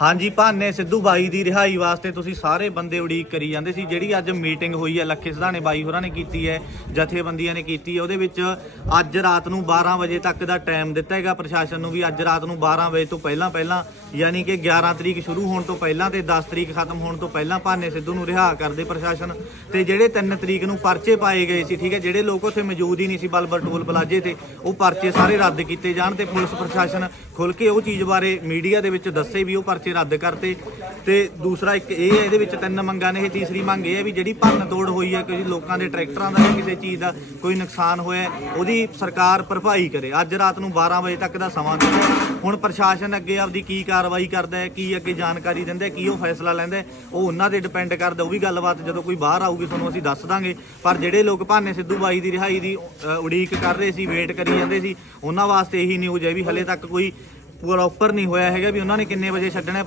ਹਾਂਜੀ, ਭਾਨੇ ਸਿੱਧੂ ਬਾਈ ਦੀ ਰਿਹਾਈ ਵਾਸਤੇ ਤੁਸੀਂ ਸਾਰੇ ਬੰਦੇ ਉਡੀਕ ਕਰੀ ਜਾਂਦੇ ਸੀ। ਜਿਹੜੀ ਅੱਜ ਮੀਟਿੰਗ ਹੋਈ ਹੈ, ਲੱਖੇ ਸਿਧਾਣੇ ਬਾਈ ਹੋਰਾਂ ਨੇ ਕੀਤੀ ਹੈ, ਜਥੇਬੰਦੀਆਂ ਨੇ ਕੀਤੀ ਹੈ, ਉਹਦੇ ਵਿੱਚ ਅੱਜ ਰਾਤ ਨੂੰ 12 ਵਜੇ ਤੱਕ ਦਾ ਟਾਈਮ ਦਿੱਤਾ ਹੈਗਾ। ਪ੍ਰਸ਼ਾਸਨ ਨੂੰ ਵੀ ਅੱਜ ਰਾਤ ਨੂੰ 12 ਵਜੇ ਤੋਂ ਪਹਿਲਾਂ ਪਹਿਲਾਂ, ਯਾਨੀ ਕਿ 11 ਤਰੀਕ ਸ਼ੁਰੂ ਹੋਣ ਤੋਂ ਪਹਿਲਾਂ ਤੇ 10 ਤਰੀਕ ਖਤਮ ਹੋਣ ਤੋਂ ਪਹਿਲਾਂ ਭਾਨੇ ਸਿੱਧੂ ਨੂੰ ਰਿਹਾ ਕਰਦੇ ਪ੍ਰਸ਼ਾਸਨ। ਤੇ ਜਿਹੜੇ 3 ਤਰੀਕ ਨੂੰ ਪਰਚੇ ਪਾਏ ਗਏ ਸੀ, ਠੀਕ ਹੈ, ਜਿਹੜੇ ਲੋਕ ਉੱਥੇ ਮੌਜੂਦ ਹੀ ਨਹੀਂ ਸੀ ਬਲਬਰ ਟੋਲ ਪਲਾਜੇ ਤੇ, ਉਹ ਪਰਚੇ ਸਾਰੇ ਰੱਦ ਕੀਤੇ ਜਾਣ ਤੇ ਪੁਲਿਸ ਪ੍ਰਸ਼ਾਸਨ ਖੁੱਲ ਕੇ ਉਹ ਚੀਜ਼ ਬਾਰੇ ਮੀਡੀਆ ਦੇ ਵਿੱਚ ਦੱਸੇ ਵੀ ਉਹ ਪਰਚੇ ਰੱਦ ਕਰਤੇ। ਤੇ ਦੂਸਰਾ ਇੱਕ ਇਹ ਹੈ ਇਹਦੇ ਵਿੱਚ ਤਿੰਨ ਮੰਗਾਂ ਨੇ ਇਹ ਤੀਸਰੀ ਮੰਗ ਇਹ ਹੈ ਵੀ ਜਿਹੜੀ ਭੰਨ ਤੋੜ ਹੋਈ ਹੈ ਕਿਸੇ ਲੋਕਾਂ ਦੇ ਟਰੈਕਟਰਾਂ ਦਾ ਜਾਂ ਕਿਸੇ ਚੀਜ਼ ਦਾ ਕੋਈ ਨੁਕਸਾਨ ਹੋਇਆ ਉਹਦੀ ਸਰਕਾਰ ਭਰਪਾਈ ਕਰੇ। ਅੱਜ ਰਾਤ ਨੂੰ 12 ਵਜੇ ਤੱਕ ਦਾ ਸਮਾਂ ਦਿੱਤਾ ਹੁਣ ਪ੍ਰਸ਼ਾਸਨ ਅੱਗੇ ਆਪਦੀ ਕੀ ਕਾਰਵਾਈ ਕਰਦਾ ਹੈ ਕੀ ਅੱਗੇ ਜਾਣਕਾਰੀ ਦਿੰਦਾ ਹੈ, ਕੀ ਉਹ ਫੈਸਲਾ ਲੈਂਦਾ ਉਹ ਉਹਨਾਂ ਤੇ ਡਿਪੈਂਡ ਕਰਦਾ ਉਹ ਵੀ ਗੱਲਬਾਤ ਜਦੋਂ ਕੋਈ ਬਾਹਰ ਆਊਗੀ ਤੁਹਾਨੂੰ ਅਸੀਂ ਦੱਸ ਦਾਂਗੇ। ਪਰ ਜਿਹੜੇ ਲੋਕ ਭਾਨੇ ਸਿੱਧੂ ਬਾਈ ਦੀ ਰਿਹਾਈ ਦੀ ਉਡੀਕ ਕਰ ਰਹੇ ਸੀ ਵੇਟ ਕਰੀ ਜਾਂਦੇ ਸੀ ਉਹਨਾਂ ਵਾਸਤੇ ਇਹੀ ਨਿਊਜ਼ ਹੈ ਵੀ ਹਲੇ ਤੱਕ ਕੋਈ ਪ੍ਰੋਪਰ ਨਹੀਂ ਹੋਇਆ ਹੈਗਾ ਵੀ ਉਹਨਾਂ ਨੇ ਕਿੰਨੇ ਵਜੇ ਛੱਡਣਾ